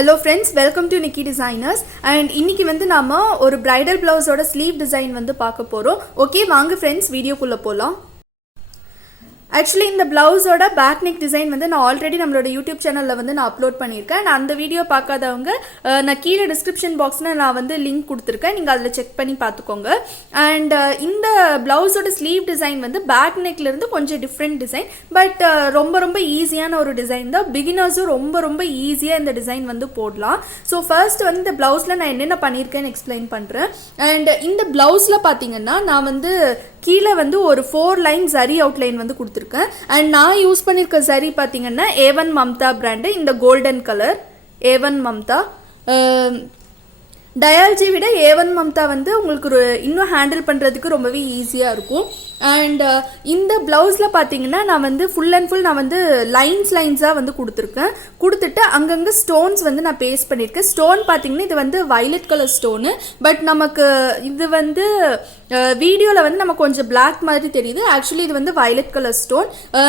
Hello friends, welcome to nikidesigners and இன்னைக்கு வந்து நாம ஒரு bridal blouse ஓட sleeve design வந்து பார்க்க போறோம். ஓகே வாங்க friends வீடியோக்குள்ள போலாம். Actually இந்த blouse ஓட back neck design வந்து நான் ஆல்ரெடி நம்மளோட YouTube சேனல்ல வந்து நான் அப்லோட் பண்ணிருக்கேன். நான் அந்த வீடியோ பார்க்காதவங்க நான் கீழ description boxல நான் வந்து லிங்க் கொடுத்திருக்கேன். நீங்க அதல செக் பண்ணி பாத்துக்கோங்க. And இந்த blouse ஓட sleeve design வந்து back neckல இருந்து கொஞ்சம் different design but ரொம்ப ஈஸியான ஒரு டிசைன் தான். பிகினர்ஸும் ரொம்ப ஈஸியா இந்த டிசைன் வந்து போடலாம். So first வந்து இந்த blouseல நான் என்னென்ன பண்ணிருக்கேன்னு எக்ஸ்பிளைன் பண்றேன். And இந்த blouseல பாத்தீங்கன்னா நான் வந்து கீழ வந்து ஒரு 4 லைன் zari outline வந்து கொடுத்திருக்கேன். And நான் யூஸ் பண்ணிருக்க zari பாத்தீங்கன்னா A1 Mamta brand இந்த கோல்டன் கலர் A1 Mamta டயால்ஜி விட A1 Mamta வந்து உங்களுக்கு இன்னும் ஹேண்டில் பண்றதுக்கு ரொம்பவே ஈஸியா இருக்கும். And இந்த பிளவுஸ்ல பாத்தீங்கன்னா நான் வந்து ஃபுல் அண்ட் ஃபுல் நான் வந்து லைன்ஸா வந்து கொடுத்திருக்கேன். கொடுத்துட்டு அங்கங்க ஸ்டோன்ஸ் வந்து நான் பேஸ்ட் பண்ணிருக்கேன். ஸ்டோன் பாத்தீங்கன்னா இது வந்து வயலட் கலர் ஸ்டோன். பட் நமக்கு இது வந்து வீடியோல வந்து நமக்கு கொஞ்சம் Black மாதிரி தெரியுது. ஆக்சுவலி இது வந்து வயலட் கலர் ஸ்டோன்.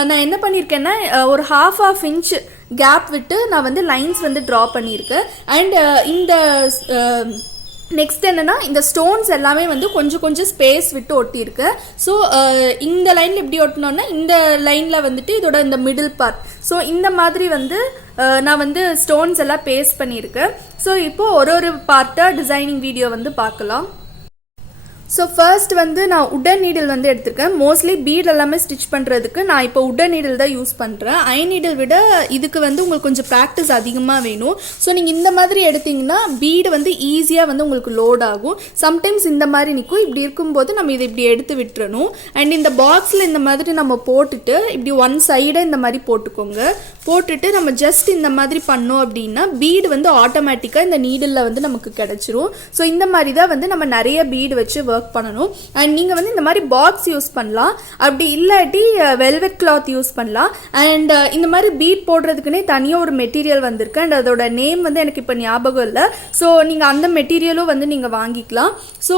நான் என்ன பண்ணிருக்கேன்னா ஒரு half inch கேப் விட்டு நான் வந்து லைன்ஸ் வந்து டிரா பண்ணியிருக்கேன். அண்ட் இந்த நெக்ஸ்ட் என்னன்னா இந்த ஸ்டோன்ஸ் எல்லாமே வந்து கொஞ்சம் ஸ்பேஸ் விட்டு ஒட்டியிருக்கு. ஸோ இந்த லைன்ல எப்படி ஒட்டினோன்னா இந்த லைன்ல வந்துட்டு இதோட இந்த மிடில் பார்ட் ஸோ இந்த மாதிரி வந்து நான் வந்து ஸ்டோன்ஸ் எல்லாம் பேஸ்ட் பண்ணியிருக்கேன். ஸோ இப்போ ஒரு பார்ட்டாக டிசைனிங் வீடியோ வந்து பார்க்கலாம். ஸோ ஃபர்ஸ்ட் வந்து நான் உடன் நீடில் வந்து எடுத்திருக்கேன். மோஸ்ட்லி பீட் எல்லாமே ஸ்டிச் பண்ணுறதுக்கு நான் இப்போ உடன் நீடில் தான் யூஸ் பண்ணுறேன். அயன் நீடில் விட இதுக்கு வந்து உங்களுக்கு கொஞ்சம் ப்ராக்டிஸ் அதிகமாக வேணும். ஸோ நீங்கள் இந்த மாதிரி எடுத்திங்கன்னா பீடு வந்து ஈஸியாக வந்து உங்களுக்கு லோட் ஆகும். சம்டைம்ஸ் இந்த மாதிரி நிற்கும். இப்படி இருக்கும்போது நம்ம இதை இப்படி எடுத்து விட்டுறணும். அண்ட் இந்த பாக்ஸில் இந்த மாதிரி நம்ம போட்டுட்டு இப்படி ஒன் சைடை இந்த மாதிரி போட்டுக்கோங்க. போட்டுட்டு நம்ம ஜஸ்ட் இந்த மாதிரி பண்ணோம் அப்படின்னா பீடு வந்து ஆட்டோமேட்டிக்காக இந்த நீடிலில் வந்து நமக்கு கிடச்சிரும். ஸோ இந்த மாதிரி தான் வந்து நம்ம நிறைய பீடு வச்சு ஒர்க் பண்ணணும். அண்ட் நீங்க வந்து இந்த மாதிரி பாக்ஸ் யூஸ் பண்ணலாம். அப்படி இல்லாட்டி வெல்வெட் கிளாத் யூஸ் பண்ணலாம். அண்ட் இந்த மாதிரி பீட் போடுறதுக்குன்னே தனியாக ஒரு மெட்டீரியல் வந்திருக்கு. அண்ட் அதோட நேம் வந்து எனக்கு இப்போ ஞாபகம் இல்லை. ஸோ நீங்கள் அந்த மெட்டீரியலும் வந்து நீங்கள் வாங்கிக்கலாம். ஸோ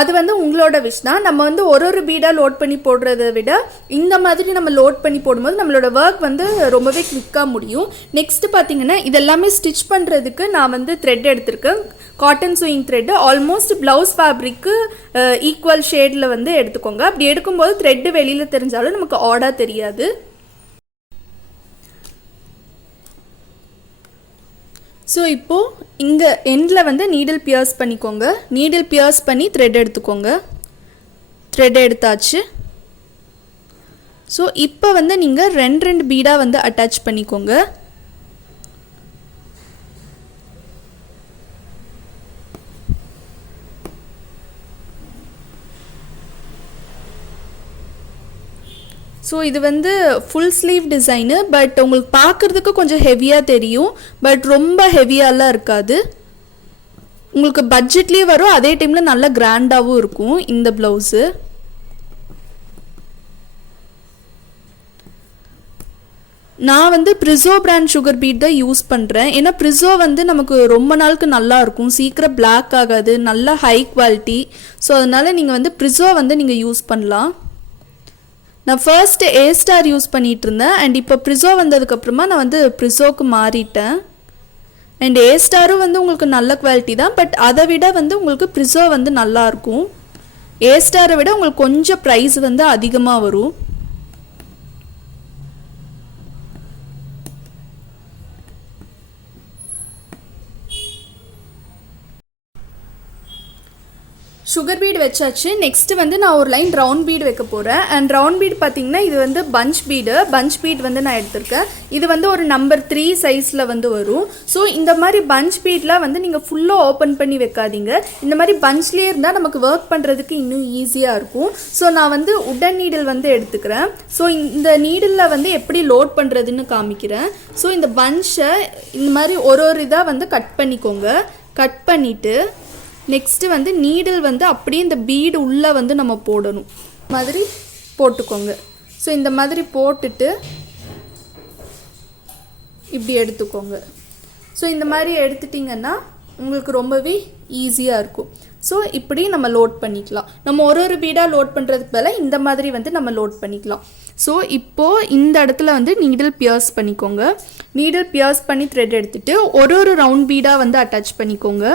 அது வந்து உங்களோட விஷ் தான். நம்ம வந்து ஒரு பீடாக லோட் பண்ணி போடுறதை விட இந்த மாதிரி நம்ம லோட் பண்ணி போடும்போது நம்மளோட ஒர்க் வந்து ரொம்பவே குவிக்காக முடியும். நெக்ஸ்ட் பார்த்தீங்கன்னா இதெல்லாமே ஸ்டிச் பண்ணுறதுக்கு நான் வந்து த்ரெட் எடுத்திருக்கேன். Cotton chewing thread almost blouse fabric equal ஷேடில் வந்து எடுத்துக்கோங்க. அப்படி எடுக்கும்போது த்ரெட்டு வெளியில் தெரிஞ்சாலும் நமக்கு ஆடாக தெரியாது. ஸோ இப்போது இங்கே எண்டில் வந்து நீடில் பியர்ஸ் பண்ணிக்கோங்க. நீடில் பியர்ஸ் பண்ணி த்ரெட் எடுத்துக்கோங்க. த்ரெட் எடுத்தாச்சு. ஸோ இப்போ வந்து நீங்கள் ரெண்டு பீடாக வந்து அட்டாச் பண்ணிக்கோங்க. ஸோ இது வந்து ஃபுல் ஸ்லீவ் டிசைனு. பட் உங்களுக்கு பார்க்குறதுக்கு கொஞ்சம் ஹெவியாக தெரியும். பட் ரொம்ப ஹெவியாலாம் இருக்காது. உங்களுக்கு பட்ஜெட்லேயே வரும். அதே டைமில் நல்லா கிராண்டாகவும் இருக்கும் இந்த ப்ளவுஸு. நான் வந்து ப்ரிசோ பிராண்ட் சுகர் பீட் தான் யூஸ் பண்ணுறேன். ஏன்னா ப்ரிசோ வந்து நமக்கு ரொம்ப நாளுக்கு நல்லா இருக்கும். சீக்கிரம் பிளாக் ஆகாது. நல்லா ஹை குவாலிட்டி. ஸோ அதனால் நீங்கள் வந்து ப்ரிசோ வந்து நீங்கள் யூஸ் பண்ணலாம். நான் ஃபர்ஸ்ட் A ஸ்டார் யூஸ் பண்ணிகிட்டு இருந்தேன். அண்ட் இப்போ ப்ரிசோ வந்ததுக்கப்புறமா நான் வந்து ப்ரிசோக்கு மாறிட்டேன். அண்ட் A ஸ்டாரும் வந்து உங்களுக்கு நல்ல குவாலிட்டி தான். பட் அதை விட வந்து உங்களுக்கு ப்ரிசோ வந்து நல்லாயிருக்கும். A ஸ்டாரை விட உங்களுக்கு கொஞ்சம் ப்ரைஸ் வந்து அதிகமாக வரும். சுகர் பீட் வச்சாச்சு. நெக்ஸ்ட் வந்து நான் ஒரு லைன் ரவுண்ட் பீட் வைக்க போகிறேன். அண்ட் ரவுண்ட் பீட் பார்த்தீங்கன்னா இது வந்து பஞ்ச் பீட் வந்து நான் எடுத்திருக்கேன். இது வந்து ஒரு நம்பர் 3 சைஸில் வந்து வரும். ஸோ இந்த மாதிரி பஞ்ச் பீட்லாம் வந்து நீங்கள் ஃபுல்லாக ஓப்பன் பண்ணி வைக்காதீங்க. இந்த மாதிரி பஞ்ச்லேயே இருந்தால் நமக்கு ஒர்க் பண்ணுறதுக்கு இன்னும் ஈஸியாக இருக்கும். ஸோ நான் வந்து உடன் நீடில் வந்து எடுத்துக்கிறேன். ஸோ இந்த நீடிலில் வந்து எப்படி லோட் பண்ணுறதுன்னு காமிக்கிறேன். ஸோ இந்த பஞ்சை இந்த மாதிரி ஒரு இதாக வந்து கட் பண்ணிக்கோங்க. கட் பண்ணிவிட்டு நெக்ஸ்ட்டு வந்து நீடில் வந்து அப்படியே இந்த பீடு உள்ளே வந்து நம்ம போடணும். மாதிரி போட்டுக்கோங்க. ஸோ இந்த மாதிரி போட்டுட்டு இப்படி எடுத்துக்கோங்க. ஸோ இந்த மாதிரி எடுத்துட்டிங்கன்னா உங்களுக்கு ரொம்பவே ஈஸியாக இருக்கும். ஸோ இப்படி நம்ம லோட் பண்ணிக்கலாம். நம்ம ஒரு பீடாக லோட் பண்ணுறதுக்கு பதிலாக இந்த மாதிரி வந்து நம்ம லோட் பண்ணிக்கலாம். ஸோ இப்போது இந்த இடத்துல வந்து நீடில் பியர்ஸ் பண்ணிக்கோங்க. நீடில் பியர்ஸ் பண்ணி த்ரெட் எடுத்துகிட்டு ஒரு ரவுண்ட் பீடாக வந்து அட்டாச் பண்ணிக்கோங்க.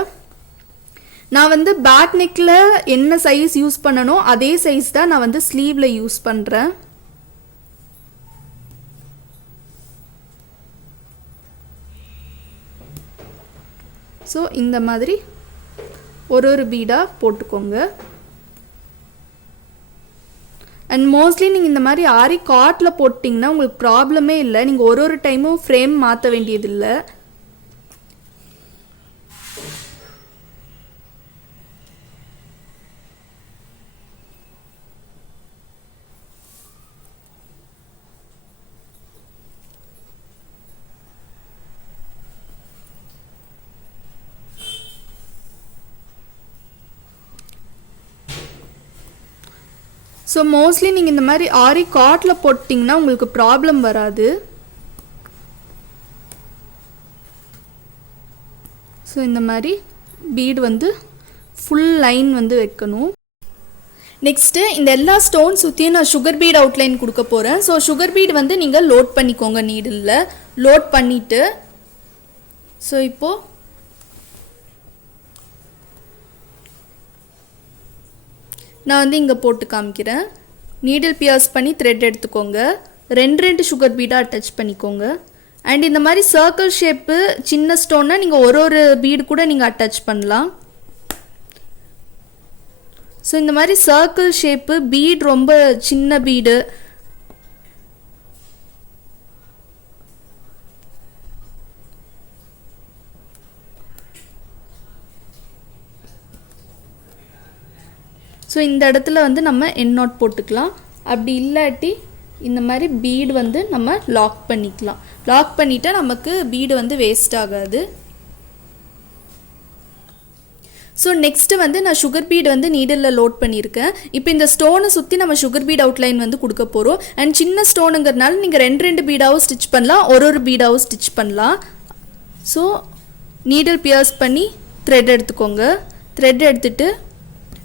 நான் வந்து பேக் நெக்கில் என்ன சைஸ் யூஸ் பண்ணனோ அதே சைஸ் தான் நான் வந்து ஸ்லீவில் யூஸ் பண்ணுறேன். ஸோ இந்த மாதிரி ஒரு பீடாக போட்டுக்கோங்க. அண்ட் மோஸ்ட்லி நீங்கள் இந்த மாதிரி ஆரி காட்டில் போட்டிங்கன்னா உங்களுக்கு ப்ராப்ளமே இல்லை. நீங்கள் ஒரு டைமும் ஃப்ரேம் மாற்ற வேண்டியதில்லை. ஸோ மோஸ்ட்லி நீங்கள் இந்த மாதிரி ஆரி காட்டில் போட்டிங்கன்னா உங்களுக்கு ப்ராப்ளம் வராது. ஸோ இந்த மாதிரி பீட் வந்து ஃபுல் லைன் வந்து வைக்கணும். நெக்ஸ்ட்டு இந்த எல்லா ஸ்டோன் சுற்றியும் நான் சுகர் பீட் அவுட்லைன் கொடுக்க போகிறேன். ஸோ சுகர் பீட் வந்து நீங்கள் லோட் பண்ணிக்கோங்க. நீடில் லோட் பண்ணிவிட்டு ஸோ இப்போது நான் வந்து இங்கே போட்டு காமிக்கிறேன். நீடில் பியர்ஸ் பண்ணி த்ரெட் எடுத்துக்கோங்க. ரெண்டு சுகர் பீடாக அட்டாச் பண்ணிக்கோங்க. அண்ட் இந்த மாதிரி சர்க்கிள் ஷேப்பு சின்ன ஸ்டோன்னா நீங்கள் ஒரு பீடு கூட நீங்கள் அட்டாச் பண்ணலாம். ஸோ இந்த மாதிரி சர்க்கிள் ஷேப்பு பீட் ரொம்ப சின்ன பீடு ஸோ இந்த இடத்துல வந்து நம்ம எண்ட் நாட் போட்டுக்கலாம். அப்படி இல்லாட்டி இந்த மாதிரி பீடு வந்து நம்ம லாக் பண்ணிக்கலாம். லாக் பண்ணிட்டா நமக்கு பீடு வந்து வேஸ்ட் ஆகாது. ஸோ நெக்ஸ்ட்டு வந்து நான் சுகர் பீடு வந்து நீடிலில் லோட் பண்ணியிருக்கேன். இப்போ இந்த ஸ்டோனை சுற்றி நம்ம சுகர் பீட் அவுட்லைன் வந்து கொடுக்க போகிறோம். அண்ட் சின்ன ஸ்டோனுங்கிறதுனால நீங்கள் ரெண்டு பீடாகவும் ஸ்டிச் பண்ணலாம், ஒரு பீடாகவும் ஸ்டிச் பண்ணலாம். ஸோ நீடில் பியர்ஸ் பண்ணி த்ரெட் எடுத்துக்கோங்க. த்ரெட் எடுத்துகிட்டு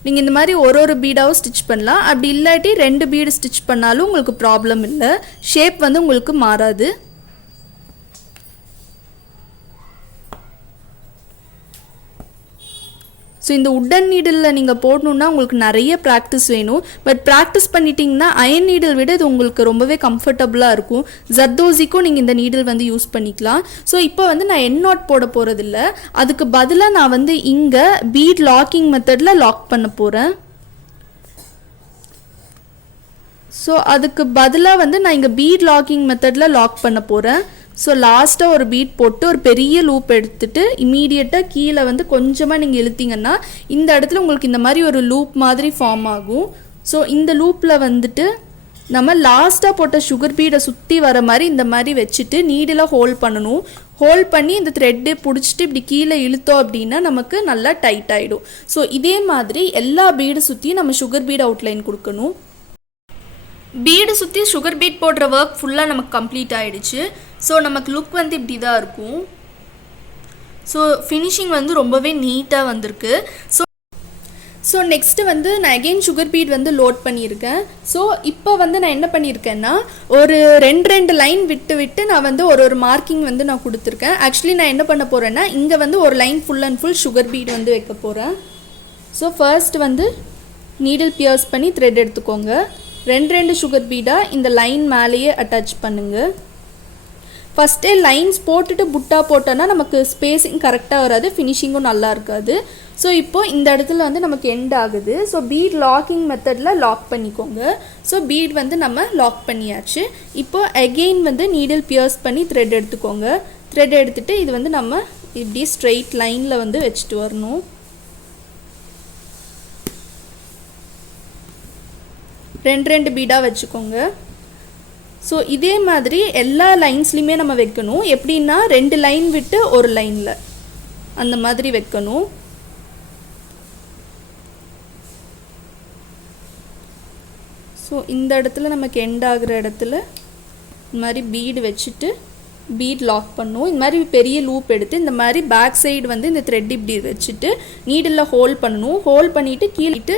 நீங்கள் இந்த மாதிரி ஒரு பீடாகவும் ஸ்டிச் பண்ணலாம். அப்படி இல்லாட்டி 2 பீடு ஸ்டிச் பண்ணாலும் உங்களுக்கு ப்ராப்ளம் இல்லை. ஷேப் வந்து உங்களுக்கு மாறாது. ஸோ இந்த உட்டன் நீடிலில் நீங்கள் போடணுன்னா உங்களுக்கு நிறைய ப்ராக்டிஸ் வேணும். பட் ப்ராக்டிஸ் பண்ணிட்டீங்கன்னா அயன் நீடில் விட இது உங்களுக்கு ரொம்பவே கம்ஃபர்டபுளாக இருக்கும். ஜர்தோசிக்கும் நீங்கள் இந்த நீடில் வந்து யூஸ் பண்ணிக்கலாம். ஸோ இப்போ வந்து நான் எண்ட் நாட் போட போகிறதில்ல. அதுக்கு பதிலாக நான் வந்து இங்கே பீட் லாக்கிங் மெத்தடில் லாக் பண்ண போகிறேன். ஸோ அதுக்கு பதிலாக வந்து நான் இங்கே பீட் லாக்கிங் மெத்தடில் லாக் பண்ண போகிறேன். ஸோ லாஸ்ட்டாக ஒரு பீட் போட்டு ஒரு பெரிய லூப் எடுத்துகிட்டு இமீடியட்டாக கீழே வந்து கொஞ்சமாக நீங்கள் இழுத்தீங்கன்னா இந்த இடத்துல உங்களுக்கு இந்த மாதிரி ஒரு லூப் மாதிரி ஃபார்ம் ஆகும். ஸோ இந்த லூப்பில் வந்துட்டு நம்ம லாஸ்ட்டாக போட்ட சுகர் பீடை சுற்றி வர மாதிரி இந்த மாதிரி வச்சுட்டு நீடில் ஹோல்ட் பண்ணணும். ஹோல்ட் பண்ணி இந்த த்ரெட்டு பிடிச்சிட்டு இப்படி கீழே இழுத்தோம் அப்படின்னா நமக்கு நல்லா டைட் ஆகிடும். ஸோ இதே மாதிரி எல்லா பீடை சுற்றியும் நம்ம சுகர் பீட் அவுட்லைன் கொடுக்கணும். பீடு சுற்றி சுகர் பீட் போடுற ஒர்க் ஃபுல்லாக நமக்கு கம்ப்ளீட் ஆகிடுச்சு. ஸோ நமக்கு லுக் வந்து இப்படி தான் இருக்கும். ஸோ ஃபினிஷிங் வந்து ரொம்பவே நீட்டாக வந்திருக்கு. ஸோ நெக்ஸ்ட்டு வந்து நான் அகெயின் சுகர் பீட் வந்து லோட் பண்ணியிருக்கேன். ஸோ இப்போ வந்து நான் என்ன பண்ணியிருக்கேன்னா ஒரு ரெண்டு லைன் விட்டு நான் வந்து ஒரு மார்க்கிங் வந்து நான் கொடுத்துருக்கேன். ஆக்சுவலி நான் என்ன பண்ண போகிறேன்னா இங்கே வந்து ஒரு line full and full sugar beat வந்து வைக்க போகிறேன். ஸோ ஃபர்ஸ்ட் வந்து நீடில் பியர்ஸ் பண்ணி த்ரெட் எடுத்துக்கோங்க. ரெண்டு சுகர் பீடாக இந்த லைன் மேலேயே அட்டாச் பண்ணுங்கள். ஃபஸ்ட்டே லைன்ஸ் போட்டுட்டு புட்டா போட்டோன்னா நமக்கு ஸ்பேஸிங் கரெக்டாக வராது, ஃபினிஷிங்கும் நல்லா இருக்காது. ஸோ இப்போது இந்த இடத்துல வந்து நமக்கு எண்ட் ஆகுது. ஸோ பீட் லாக்கிங் மெத்தடில் லாக் பண்ணிக்கோங்க. ஸோ பீட் வந்து நம்ம லாக் பண்ணியாச்சு. இப்போது அகெயின் வந்து நீடில் பியர்ஸ் பண்ணி த்ரெட் எடுத்துக்கோங்க. த்ரெட் எடுத்துகிட்டு இது வந்து நம்ம இப்படி ஸ்ட்ரெயிட் லைனில் வந்து வச்சுட்டு வரணும். ரெண்டு பீடாக வச்சுக்கோங்க. ஸோ இதே மாதிரி எல்லா லைன்ஸ்லையுமே நம்ம வைக்கணும். எப்படின்னா 2 லைன் விட்டு ஒரு லைனில் அந்த மாதிரி வைக்கணும். ஸோ இந்த இடத்துல நமக்கு எண்ட் ஆகிற இடத்துல இந்த மாதிரி பீடு வச்சுட்டு பீட் லாக் பண்ணும். இந்த மாதிரி பெரிய லூப் எடுத்து இந்த மாதிரி பேக் சைடு வந்து இந்த த்ரெட் இப்படி வச்சுட்டு நீடில் ஹோல்ட் பண்ணணும். ஹோல்ட் பண்ணிவிட்டு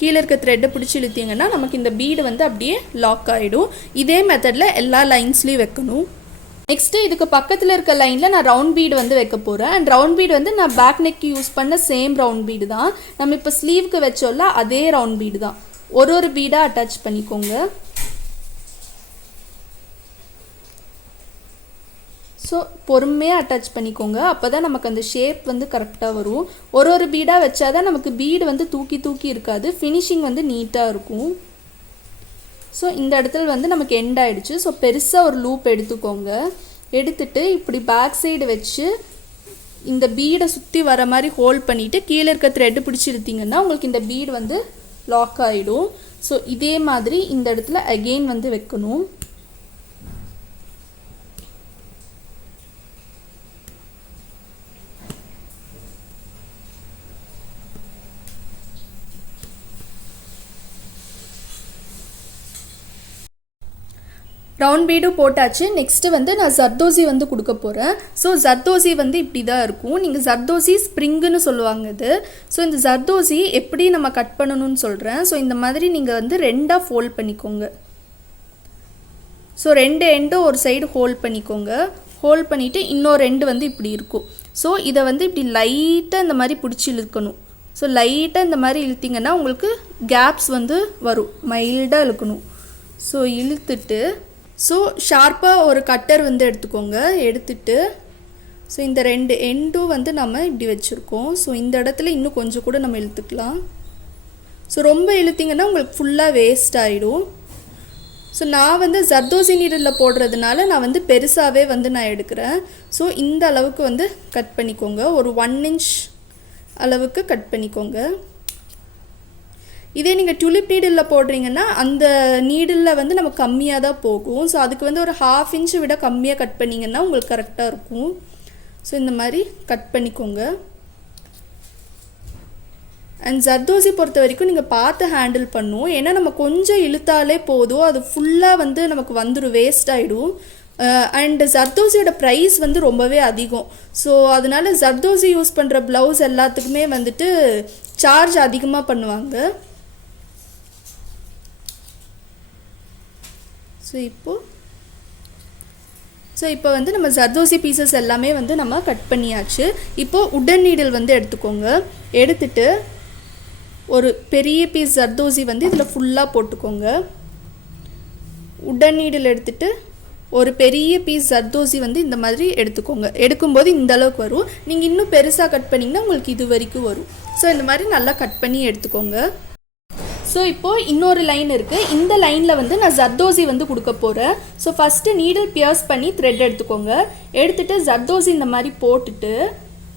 கீழே இருக்க த்ரெட்டை பிடிச்சி இழுத்தீங்கன்னா நமக்கு இந்த பீடு வந்து அப்படியே லாக் ஆகிடும். இதே மெத்தடில் எல்லா லைன்ஸ்லேயும் வைக்கணும். நெக்ஸ்ட்டு இதுக்கு பக்கத்தில் இருக்க லைனில் நான் ரவுண்ட் பீடு வந்து வைக்க போகிறேன். அண்ட் ரவுண்ட் பீடு வந்து நான் பேக் நெக்கு யூஸ் பண்ண சேம் ரவுண்ட் பீடு தான். நம்ம இப்போ ஸ்லீவுக்கு வச்சோம்ல அதே ரவுண்ட் பீடு தான். ஒரு பீடாக அட்டாச் பண்ணிக்கோங்க. ஸோ பொறுமையாக அட்டாச் பண்ணிக்கோங்க. அப்போ தான் நமக்கு அந்த ஷேப் வந்து கரெக்டாக வரும். ஒரு பீடாக வச்சா தான் நமக்கு பீடு வந்து தூக்கி இருக்காது. ஃபினிஷிங் வந்து நீட்டாக இருக்கும். ஸோ இந்த இடத்துல வந்து நமக்கு எண்ட் ஆகிடுச்சு. ஸோ பெருசாக ஒரு லூப் எடுத்துக்கோங்க. எடுத்துட்டு இப்படி பேக் சைடு வச்சு இந்த பீடை சுற்றி வர மாதிரி ஹோல்ட் பண்ணிவிட்டு கீழே இருக்க த்ரெட்டு பிடிச்சி இழுத்தீங்கன்னா உங்களுக்கு இந்த பீடு வந்து லாக் ஆகிடும். ஸோ இதே மாதிரி இந்த இடத்துல அகெயின் வந்து வைக்கணும். ரவுண்ட் பீடும் போட்டாச்சு. நெக்ஸ்ட்டு வந்து நான் ஜர்தோசி வந்து கொடுக்க போகிறேன். ஸோ ஜர்தோசி வந்து இப்படி தான் இருக்கும். நீங்கள் ஜர்தோசி ஸ்ப்ரிங்குன்னு சொல்லுவாங்க இது. ஸோ இந்த ஜர்தோசி எப்படி நம்ம கட் பண்ணணும்னு சொல்கிறேன். ஸோ இந்த மாதிரி நீங்கள் வந்து ரெண்டாக ஃபோல்ட் பண்ணிக்கோங்க. ஸோ ரெண்டு எண்டும் ஒரு சைடு ஹோல்ட் பண்ணிக்கோங்க. ஹோல்ட் பண்ணிவிட்டு இன்னொரு ரெண்டு வந்து இப்படி இருக்கும். ஸோ இதை வந்து இப்படி லைட்டாக இந்த மாதிரி பிடிச்சி இழுக்கணும். ஸோ லைட்டாக இந்த மாதிரி இழுத்திங்கன்னா உங்களுக்கு கேப்ஸ் வந்து வரும். மைல்டாக இழுக்கணும். ஸோ இழுத்துட்டு ஸோ ஷார்ப்பாக ஒரு கட்டர் வந்து எடுத்துக்கோங்க. எடுத்துட்டு ஸோ இந்த ரெண்டு எண்டும் வந்து நம்ம இப்படி வச்சுருக்கோம். ஸோ இந்த இடத்துல இன்னும் கொஞ்சம் கூட நம்ம இழுத்துக்கலாம். ஸோ ரொம்ப இழுத்திங்கன்னா உங்களுக்கு ஃபுல்லாக வேஸ்ட் ஆகிடும். ஸோ நான் வந்து ஜர்தோசி நீடில் போடுறதுனால நான் வந்து பெருசாகவே வந்து நான் எடுக்கிறேன். ஸோ இந்த அளவுக்கு வந்து கட் பண்ணிக்கோங்க. ஒரு 1 inch அளவுக்கு கட் பண்ணிக்கோங்க. இதே நீங்கள் டியூலிப் நீடில் போடுறீங்கன்னா அந்த நீடில் வந்து நம்ம கம்மியாக தான் போகும். ஸோ அதுக்கு வந்து ஒரு 1/2 inch விட கம்மியாக கட் பண்ணிங்கன்னா உங்களுக்கு கரெக்டாக இருக்கும். ஸோ இந்த மாதிரி கட் பண்ணிக்கோங்க. அண்ட் ஜர்தோசி பொறுத்த வரைக்கும் நீங்கள் பார்த்து ஹேண்டில் பண்ணும். ஏன்னா நம்ம கொஞ்சம் இழுத்தாலே போதும், அது ஃபுல்லாக வந்து நமக்கு வந்துடும், வேஸ்ட் ஆகிடும். அண்ட் ஜர்தோசியோட ப்ரைஸ் வந்து ரொம்பவே அதிகம். ஸோ அதனால ஜர்தோசி யூஸ் பண்ணுற ப்ளவுஸ் எல்லாத்துக்குமே வந்துட்டு சார்ஜ் அதிகமாக பண்ணுவாங்க. ஸோ இப்போ வந்து நம்ம ஜர்தோசி பீசஸ் எல்லாமே வந்து நம்ம கட் பண்ணியாச்சு. இப்போது உடன் நீடில் வந்து எடுத்துக்கோங்க. எடுத்துட்டு ஒரு பெரிய பீஸ் ஜர்தோசி வந்து இதில் ஃபுல்லாக போட்டுக்கோங்க. உடன் நீடில் எடுத்துட்டு ஒரு பெரிய பீஸ் ஜர்தோசி வந்து இந்த மாதிரி எடுத்துக்கோங்க. எடுக்கும்போது இந்த அளவுக்கு வரும். நீங்கள் இன்னும் பெருசாக கட் பண்ணிங்கன்னா உங்களுக்கு இது வரைக்கும் வரும். ஸோ இந்த மாதிரி நல்லா கட் பண்ணி எடுத்துக்கோங்க. ஸோ இப்போது இன்னொரு லைன் இருக்குது. இந்த லைனில் வந்து நான் ஜர்தோசி வந்து கொடுக்க போகிறேன். ஸோ ஃபஸ்ட்டு நீடில் பியர்ஸ் பண்ணி த்ரெட் எடுத்துக்கோங்க. எடுத்துகிட்டு ஜர்தோசி இந்த மாதிரி போட்டுட்டு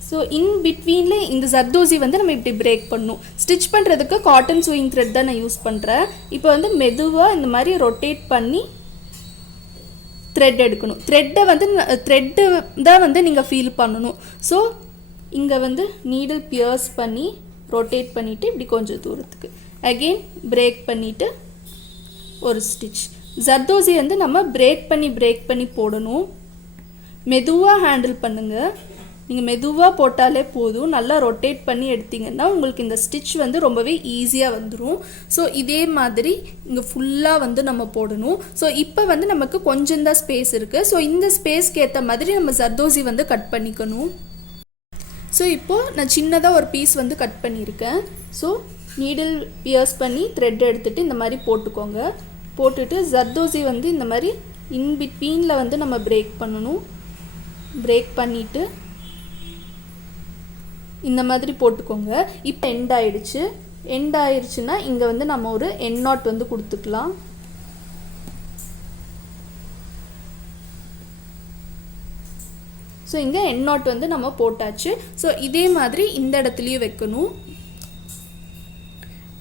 ஸோ இன் பிட்வீனில் இந்த ஜர்தோசி வந்து நம்ம இப்படி பிரேக் பண்ணணும். ஸ்டிச் பண்ணுறதுக்கு காட்டன் சூயிங் த்ரெட் தான் நான் யூஸ் பண்ணுறேன். இப்போ வந்து மெதுவாக இந்த மாதிரி ரொட்டேட் பண்ணி த்ரெட் எடுக்கணும். த்ரெட்டு தான் வந்து நீங்கள் ஃபீல் பண்ணணும். ஸோ இங்கே வந்து நீடில் பியர்ஸ் பண்ணி ரொட்டேட் பண்ணிவிட்டு இப்படி கொஞ்சம் தூரத்துக்கு அகெயின் பிரேக் பண்ணிவிட்டு ஒரு ஸ்டிச். ஜர்தோசி வந்து நம்ம பிரேக் பண்ணி போடணும். மெதுவாக ஹேண்டில் பண்ணுங்கள். நீங்கள் மெதுவாக போட்டாலே போதும். நல்லா ரொட்டேட் பண்ணி எடுத்திங்கன்னா உங்களுக்கு இந்த ஸ்டிச் வந்து ரொம்பவே ஈஸியாக வந்துடும். ஸோ இதே மாதிரி இங்கே ஃபுல்லாக வந்து நம்ம போடணும். ஸோ இப்போ வந்து நமக்கு கொஞ்சம் தான் ஸ்பேஸ் இருக்குது. ஸோ இந்த ஸ்பேஸ்க்கு ஏற்ற மாதிரி நம்ம ஜர்தோசி வந்து கட் பண்ணிக்கணும். ஸோ இப்போது நான் சின்னதாக ஒரு பீஸ் வந்து கட் பண்ணியிருக்கேன். ஸோ நீடில் பியர்ஸ் பண்ணி த்ரெட் எடுத்துகிட்டு இந்த மாதிரி போட்டுக்கோங்க. போட்டுட்டு ஜர்தோசி வந்து இந்த மாதிரி இன் பிட்வீனில் வந்து நம்ம பிரேக் பண்ணணும். பிரேக் பண்ணிவிட்டு இந்த மாதிரி போட்டுக்கோங்க. இப்போ எண்ட் ஆயிடுச்சுன்னா இங்கே வந்து நம்ம ஒரு எண்ட் நாட் வந்து கொடுத்துக்கலாம். ஸோ இங்கே எண்ட் நாட் வந்து நம்ம போட்டாச்சு. ஸோ இதே மாதிரி இந்த இடத்துலையும் வைக்கணும்.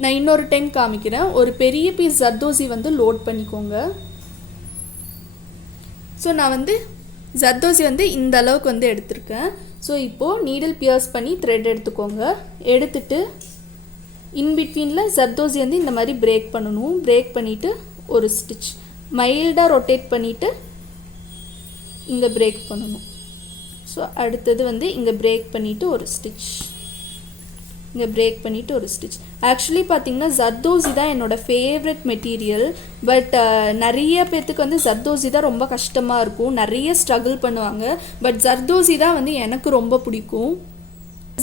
நான் இன்னொரு டைம் காமிக்கிறேன். ஒரு பெரிய பீஸ் ஜர்தோசி வந்து லோட் பண்ணிக்கோங்க. ஸோ நான் வந்து ஜர்தோசி வந்து இந்த அளவுக்கு வந்து எடுத்திருக்கேன். ஸோ இப்போது நீடில் பியர்ஸ் பண்ணி த்ரெட் எடுத்துக்கோங்க. எடுத்துட்டு இன்பிட்வீனில் ஜர்தோசி வந்து இந்த மாதிரி பிரேக் பண்ணணும். பிரேக் பண்ணிவிட்டு ஒரு ஸ்டிச் மைல்டாக ரொட்டேட் பண்ணிவிட்டு இங்கே பிரேக் பண்ணணும். ஸோ அடுத்தது வந்து இங்கே பிரேக் பண்ணிவிட்டு ஒரு ஸ்டிச், இங்கே பிரேக் பண்ணிவிட்டு ஒரு ஸ்டிச். ஆக்சுவலி பார்த்திங்கன்னா ஜர்தோசி தான் என்னோடய ஃபேவரட் மெட்டீரியல். பட் நிறைய பேர்த்துக்கு வந்து ஜர்தோசி தான் ரொம்ப கஷ்டமாக இருக்கும், நிறைய ஸ்ட்ரகிள் பண்ணுவாங்க. பட் ஜர்தோசி தான் வந்து எனக்கு ரொம்ப பிடிக்கும்.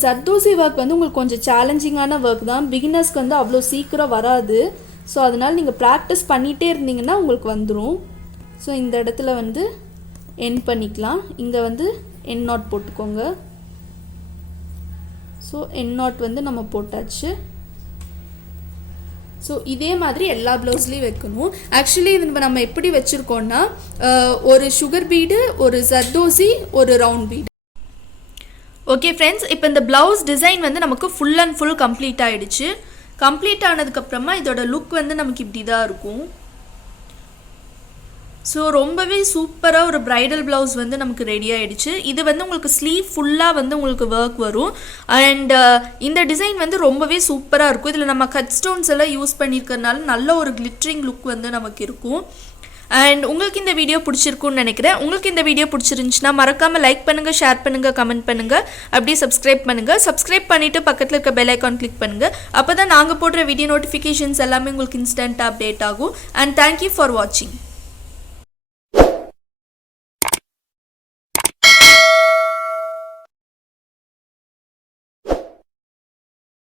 ஜர்தோசி ஒர்க் வந்து உங்களுக்கு கொஞ்சம் சேலஞ்சிங்கான ஒர்க் தான், பிகினர்ஸ்க்கு வந்து அவ்வளோ சீக்கிரம் வராது. ஸோ அதனால் நீங்கள் ப்ராக்டிஸ் பண்ணிகிட்டே இருந்தீங்கன்னா உங்களுக்கு வந்துடும். ஸோ இந்த இடத்துல வந்து எண்ட் பண்ணிக்கலாம். இங்கே வந்து எண்ட் நாட் போட்டுக்கோங்க. ஸோ எண்ட் நாட் வந்து நம்ம போட்டாச்சு. ஸோ இதே மாதிரி எல்லா ப்ளவுஸ்லேயும் வைக்கணும். ஆக்சுவலி இது நம்ம எப்படி வச்சுருக்கோன்னா ஒரு சுகர் பீடு, ஒரு ஜர்தோசி, ஒரு ரவுண்ட் பீடு. ஓகே ஃப்ரெண்ட்ஸ், இப்போ இந்த ப்ளவுஸ் டிசைன் வந்து நமக்கு ஃபுல் அண்ட் ஃபுல் கம்ப்ளீட் ஆகிடுச்சு. கம்ப்ளீட் ஆனதுக்கப்புறமா இதோட லுக் வந்து நமக்கு இப்படி தான் இருக்கும். ஸோ ரொம்பவே சூப்பராக ஒரு ப்ரைடல் ப்ளவுஸ் வந்து நமக்கு ரெடி ஆகிடுச்சு. இது வந்து உங்களுக்கு ஸ்லீவ் ஃபுல்லாக வந்து உங்களுக்கு ஒர்க் வரும். அண்ட் இந்த டிசைன் வந்து ரொம்பவே சூப்பராக இருக்கும். இதில் நம்ம கட் ஸ்டோன்ஸ் எல்லாம் யூஸ் பண்ணியிருக்கறனால நல்ல ஒரு கிளிட்டரிங் லுக் வந்து நமக்கு இருக்கும். அண்ட் உங்களுக்கு இந்த வீடியோ பிடிச்சிருக்குன்னு நினைக்கிறேன். உங்களுக்கு இந்த வீடியோ பிடிச்சிருந்துச்சுன்னா மறக்காமல் லைக் பண்ணுங்கள், ஷேர் பண்ணுங்கள், கமெண்ட் பண்ணுங்கள், அப்படியே சப்ஸ்கிரைப் பண்ணுங்கள். சப்ஸ்கிரைப் பண்ணிவிட்டு பக்கத்தில் இருக்க பெல் ஐக்கான் கிளிக் பண்ணுங்கள். அப்போ தான் நாங்கள் போடுற வீடியோ நோட்டிஃபிகேஷன்ஸ் எல்லாமே உங்களுக்கு இன்ஸ்டன்ட்டாக அப்டேட் ஆகும். அண்ட் தேங்க்யூ ஃபார் வாட்சிங்.